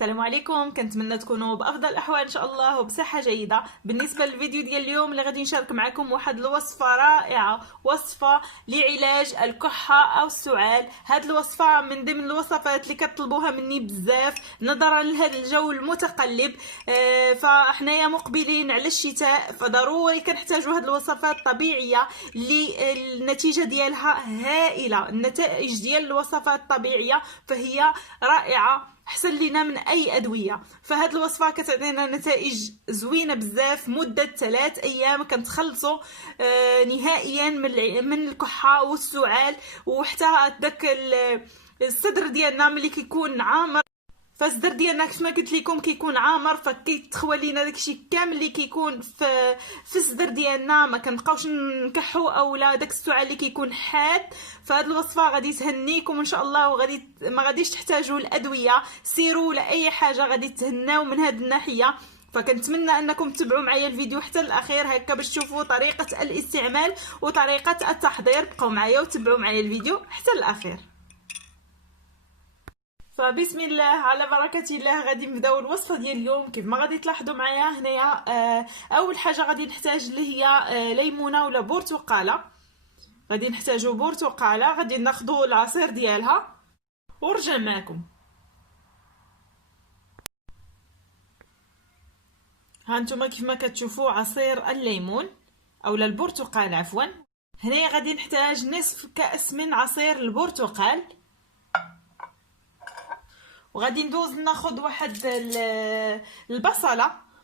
السلام عليكم، كنتمنى تكونوا بافضل الاحوال ان شاء الله وبصحه جيده. بالنسبه للفيديو ديال اليوم اللي غادي نشارك معكم واحد الوصفه رائعه، وصفه لعلاج الكحه او السعال. هاد الوصفه من ضمن الوصفات اللي كتطلبوها مني بزاف نظرا لهذا الجو المتقلب. فاحنايا مقبلين على الشتاء، فضروري كنحتاجوا هاد الوصفات الطبيعيه اللي النتيجه ديالها هائله. النتائج ديال الوصفات الطبيعيه فهي رائعه، احسن لينا من اي ادويه. فهاد الوصفه كتعطينا نتائج زوينه بزاف. مده 3 ايام كنتخلصوا نهائيا من الكحه والسعال، وحتى داك الصدر ديالنا ملي كيكون عامر. فالصدر ديالنا كما قلت لكم كيكون عامر، فكيتخوى لينا داكشي كامل اللي كيكون في الصدر ديالنا، ما كنبقاوش نكحوا اولا داك السعال اللي كيكون حاد. فهاد الوصفه غادي تهنيكم ان شاء الله، وغادي ما غاديش تحتاجوا الادويه، سيروا لاي حاجه غادي تهناو من هاد الناحيه. فكنتمنى انكم تتبعوا معايا الفيديو حتى الاخير هكا باش تشوفوا طريقه الاستعمال وطريقه التحضير. بقوا معايا وتبعوا معايا الفيديو حتى الاخير. فبسم الله على بركه الله غادي نبداو الوصفه ديال اليوم. كيف ما غادي تلاحظوا معايا هنايا اول حاجه غادي نحتاج اللي هي ليمونه ولا برتقاله. غادي نحتاجوا برتقاله، غادي ناخذوا العصير ديالها ورجع معكم. ها نتوما كيف ما كتشوفوا عصير الليمون اولا البرتقال عفوا. هنايا غادي نحتاج نصف كأس من عصير البرتقال، وغادي ندوز ناخذ واحد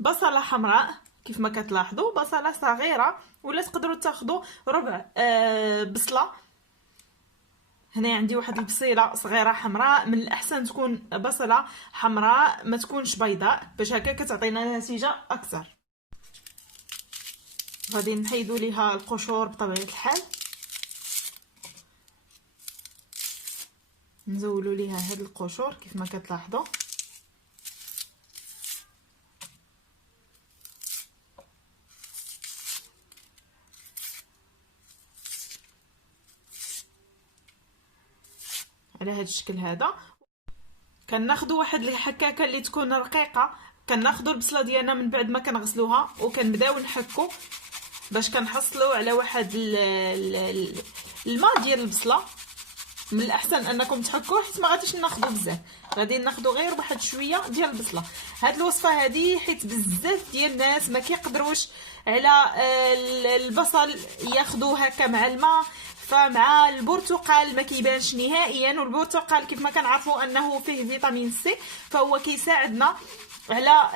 بصله حمراء. كيف ما كتلاحظوا بصله صغيره، ولا تقدروا تاخذوا ربع بصله. هنا عندي واحد البصيله صغيره حمراء، من الاحسن تكون بصله حمراء ما تكونش بيضاء، باش هكا كتعطينا نتيجه اكثر. غادي نحيدوا ليها القشور بطبيعه الحال، نزولوا ليها هاد القشور كيف ما كتلاحظوا. على هاد الشكل هذا. كناخذوا واحد الحكاكه اللي تكون رقيقه، كناخذوا البصله ديالنا من بعد ما كنغسلوها وكنبداو نحكوا باش كنحصلوا على واحد الماء ديال البصله. من الاحسن انكم تحكوه حيت ما غاديش ناخذوا بزاف، غادي ناخذوا غير واحد شويه ديال البصله. هاد الوصفه هذه حيت بزاف ديال الناس ما كيقدروش على البصل ياخذوه هكا مع الماء، فمع البرتقال ما كيبانش نهائيا. والبرتقال كيف ما كنعرفوا انه فيه فيتامين سي، فهو كيساعدنا على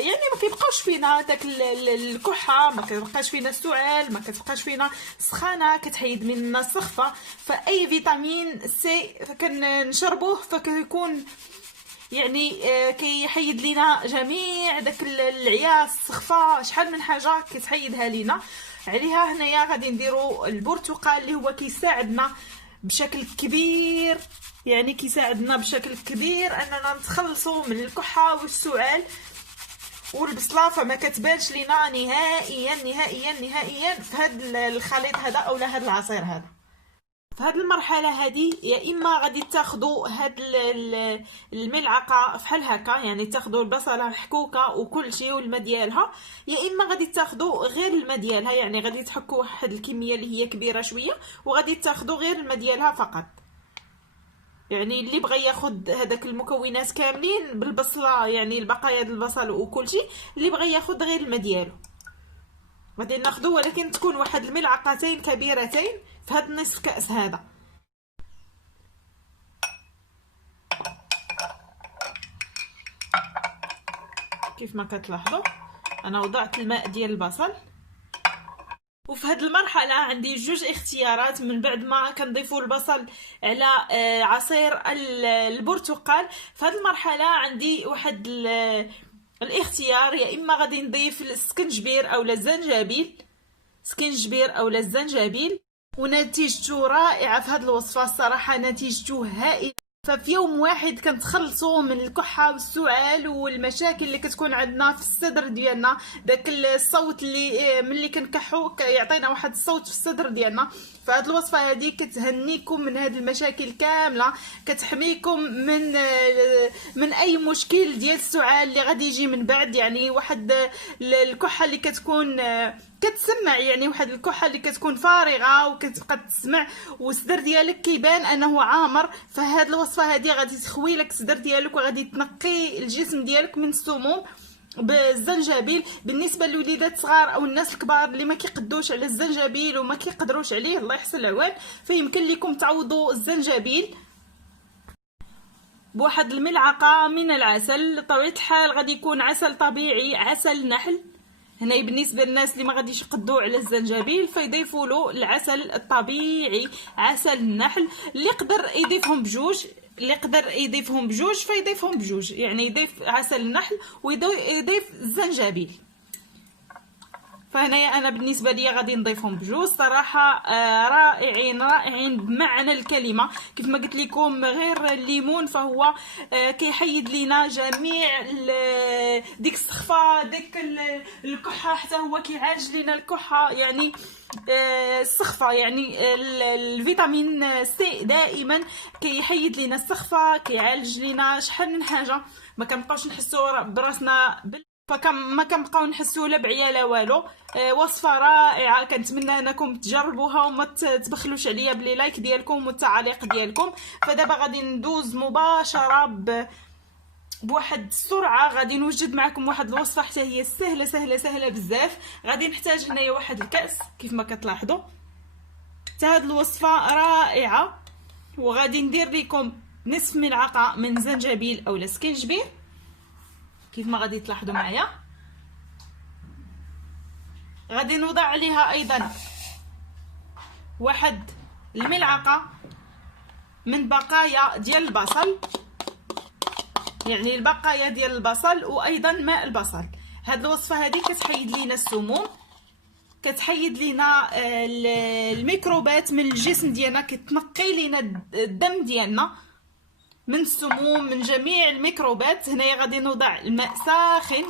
يعني ما كيبقاوش فينا داك الكحه، ما كيبقاش فينا السعال، ما كتبقاش فينا السخانه، كتحيد منا السخفه. فاي فيتامين سي كنشربوه فكيكون يعني كيحيد لينا جميع داك العياس، السخفه، شحال من حاجه كتحيدها لينا. عليها هنايا غادي نديروا البرتقال اللي هو كيساعدنا بشكل كبير، يعني كيساعدنا بشكل كبير اننا نتخلصوا من الكحه والسعال. والبصله فما كتبانش لينا نهائيا نهائيا نهائيا في هذا الخليط هذا اولا هذا العصير هذا. في هذه المرحله هذه يا اما غادي تاخذوا هاد الملعقه بحال هكا، يعني تاخذوا البصله محكوكه وكل شيء والماء ديالها، يا اما غادي تاخذوا غير الماء ديالها، يعني غادي تحكوا واحد الكميه اللي هي كبيره شويه وغادي تاخذوا غير الماء ديالها فقط. يعني اللي بغى ياخذ هذاك المكونات كاملين بالبصله، يعني البقايا ديال البصل وكل شيء، اللي بغى ياخذ غير الماء ديالو غادي ناخذوه، ولكن تكون واحد الملعقتين كبيرتين في هذا النصف كأس هذا. كيف ما كتلاحظوا انا وضعت الماء ديال البصل. وفي هذه المرحله عندي جوج اختيارات من بعد ما كنضيفوا البصل على عصير البرتقال. في هذه المرحله عندي واحد الاختيار، يا اما غادي نضيف السكنجبير اولا الزنجبيل، سكنجبير اولا الزنجبيل. ونتيجته رائعه في هذه الوصفه، الصراحه نتيجته هائله. ففي يوم واحد كنتخلصوا من الكحه والسعال والمشاكل اللي كتكون عندنا في الصدر ديالنا. داك الصوت اللي ملي كنكحوا يعطينا واحد الصوت في الصدر ديالنا. فهاد الوصفه هذه كتهنيكم من هاد المشاكل كامله، كتحميكم من اي مشكل ديال السعال اللي غادي يجي من بعد. يعني واحد الكحه اللي كتكون كتسمع، يعني واحد الكحه اللي كتكون فارغه وكتبقى تسمع والصدر ديالك كيبان انه عامر. فهاد الوصفه هذه غادي تخوي لك الصدر ديالك وغادي تنقي الجسم ديالك من السموم بالزنجبيل. بالنسبه للوليدات صغار او الناس الكبار اللي ما كيقدوش على الزنجبيل وما كيقدروش عليه، الله يحسن العوان، فيمكن لكم تعوضوا الزنجبيل بواحد الملعقه من العسل. بطبيعه الحال غادي يكون عسل طبيعي، عسل نحل. هنا بالنسبه للناس اللي ما غاديش يقدوا على الزنجبيل فيضيفوا له العسل الطبيعي، عسل النحل. اللي يقدر يضيفهم بجوج، اللي يقدر يضيفهم بجوج فيضيفهم بجوج، يعني يضيف عسل النحل ويضيف الزنجبيل. فهنايا انا بالنسبه لي غادي نضيفهم بجوج. صراحه رائعين رائعين بمعنى الكلمه. كيف ما قلت لكم غير الليمون فهو كيحيد لينا جميع ديك السخفه، ديك الكحه، حتى هو كيعالج لينا الكحه. يعني السخفه، يعني الفيتامين سي دائما كيحيد لينا السخفه، كيعالج لينا شحال من حاجه. ما كنبقاوش نحسوا براسنا ما كنبقاو نحسوا لا بعيا لا والو. وصفه رائعه، كنتمنى انكم تجربوها وما تبخلوش عليا بلي لايك ديالكم والتعاليق ديالكم. فدابا غادي ندوز مباشره بواحد السرعه، غادي نوجد معكم واحد الوصفه حتى هي سهله سهله سهله بزاف. غادي نحتاج هنايا واحد الكاس كيف ما كتلاحظوا. حتى هاد الوصفه رائعه. وغادي ندير لكم نصف ملعقه من زنجبيل اولا سكينجبير كيف ما غادي تلاحظوا معايا. غادي نوضع عليها ايضا واحد الملعقه من بقايا ديال البصل، يعني البقايا ديال البصل وايضا ماء البصل. هاد الوصفه هذه كتحيد لينا السموم، كتحيد لينا الميكروبات من الجسم ديالنا، كتنقي لينا الدم ديالنا من السموم من جميع الميكروبات. هنايا غادي نوضع الماء ساخن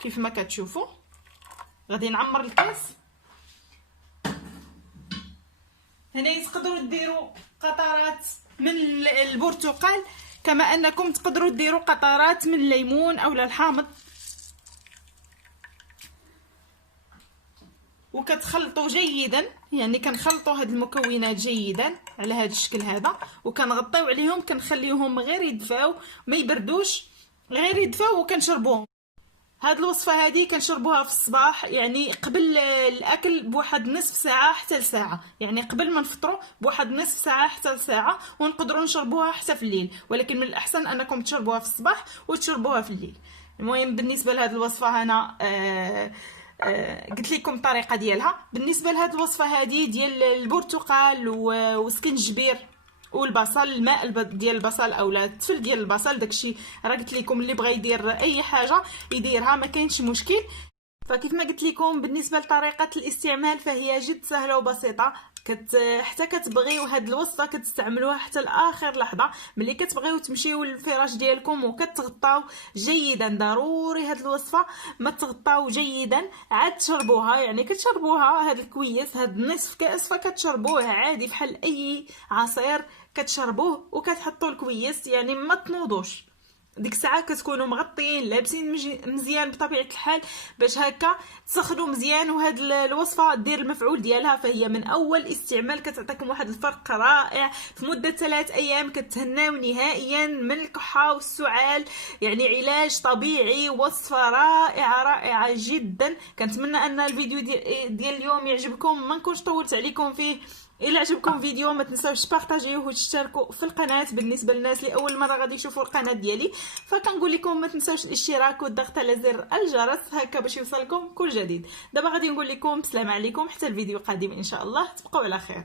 كيف ما كتشوفوا. غادي نعمر الكاس. هنا تقدروا ديروا قطرات من البرتقال، كما انكم تقدروا ديروا قطرات من الليمون اولا الحامض. وكتخلطوا جيدا، يعني كنخلطوا هاد المكونات جيدا على هذا الشكل هذا، وكنغطيو عليهم، كنخليوهم غير يدفاو ما يبردوش، غير يدفاو وكنشربوهم. هاد الوصفه هذه كنشربوها في الصباح، يعني قبل الاكل بواحد نصف ساعه حتى لساعه، يعني قبل ما نفطروا بواحد نصف ساعه حتى لساعه، ونقدروا نشربوها حتى في الليل، ولكن من الاحسن انكم تشربوها في الصباح وتشربوها في الليل. المهم بالنسبه لهاد الوصفه انا قلت لكم الطريقه ديالها. بالنسبه لهاد الوصفه هذه ديال البرتقال وسكنجبير والبصل، الماء ديال البصل اولا التفل ديال البصل، داكشي راه قلت لكم اللي بغى يدير اي حاجه يديرها، ما كاينش مشكل. فكيف ما قلت لكم بالنسبه لطريقه الاستعمال فهي جد سهله وبسيطه. حتى كتبغيو هاد الوصفه كتستعملوها حتى لاخر لحظه. ملي كتبغيو تمشيو للفراش ديالكم وكتغطاو جيدا، ضروري هاد الوصفه ما تغطاو جيدا عاد تشربوها، يعني كتشربوها هاد الكويس، هاد نصف كاس فكتشربوه عادي بحال اي عصير كتشربوه وكتحطوا الكويس، يعني ما تنوضوش. ديك الساعه كتكونوا مغطيين لابسين مزيان بطبيعه الحال باش هكا تسخنوا مزيان. وهاد الوصفه دير المفعول ديالها فهي من اول استعمال كتعطيكم واحد الفرق رائع. في مده 3 ايام كتهناو نهائيا من الكحه والسعال، يعني علاج طبيعي، وصفه رائعه رائعه جدا. كنتمنى ان الفيديو ديال اليوم يعجبكم، ما نكونش طولت عليكم فيه. إلا عجبكم فيديو ما تنساوش تبارطاجيوه وتشتركوا في القناه. بالنسبه للناس اللي اول مره غادي يشوفوا القناه ديالي فكنقول لكم ما تنساوش الاشتراك والضغط على زر الجرس هكا باش يوصلكم كل جديد. دابا غادي نقول لكم السلام عليكم حتى الفيديو القادم ان شاء الله، تبقوا على خير.